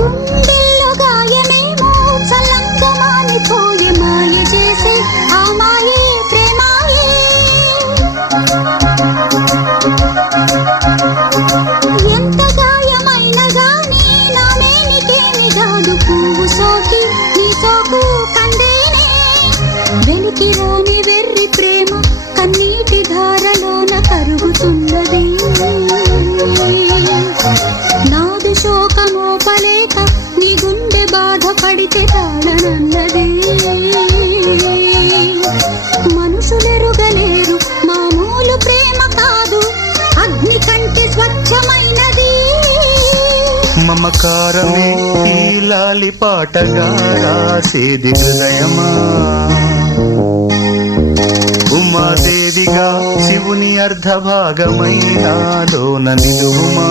గుండెల్లో గాయమేమో చల్లంగా మానిపోయే మాయ చేసే ఆ మాయే ప్రేమాయే. ఎంత గాయమైన గానీ నా మేనికేమి కాదు పువ్వు సోకి నీ సోకు కందేనే. వెలికి రాని వెర్రి ప్రేమ కన్నీటి ధారలోన కరుగుతున్నది. నాదు శోకమోపలేక నీ గుండె బాధపడితే తాళనన్నది. మనుషులెరుగలేరు మామూలు ప్రేమ కాదు అగ్ని కంటే స్వచ్ఛమైనది. మమకారమే ఈ లాలి పాటగా రాసేది హృదయమా. ఉమాదేవిగా శివుని అర్ధభాగమైనాలోన నిలువుమా.